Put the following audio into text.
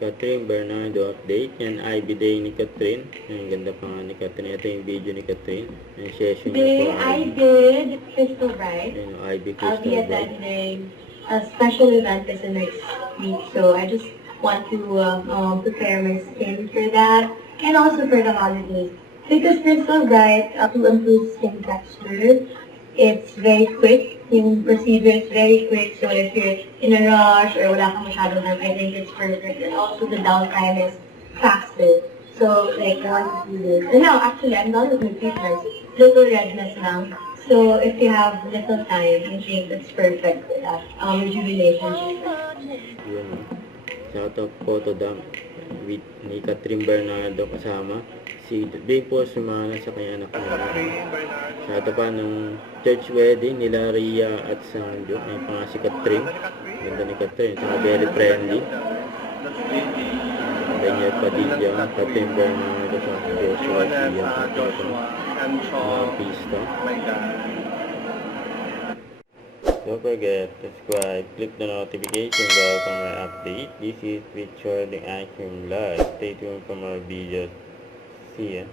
Catherine Bernardo update. Yan, IB day ni Catherine. Ang ganda pa nga ni Catherine. Ito yung video ni Catherine. Yung session niya po. Today, I did Crystal Bright. Yan, yung IB I'll Crystal be Bright. attending a special event this next week, so I just want to prepare my skin for that, and also for the holidays. Because Crystal Bright, to improve skin texture, it's very quick. Yung procedure is very quick, so if you're in a rush or wala kang masyadong time, I think it's perfect. And also the downtime is faster. So, like 1 to 2 days. And now, actually, I'm done with my treatments. Little redness now. So, if you have little time, I think that's perfect for that rejuvenation treatment. Yun. Shout out photo dump with ni Catherine Bernardo kasama. Si Dave po sumala sa kanya anak niya. Sa ito pa ng church wedding nila Ria at Sanjo. Ay pa nga si Catherine. Ganda ni Catherine. Saka very friendly. Daniel Padilla, Catherine Bernardo sa Joshua Sia. Mga pista. Don't forget to subscribe, click the notification bell for my update. This is Richard the Action Live. Stay tuned for more videos. See ya.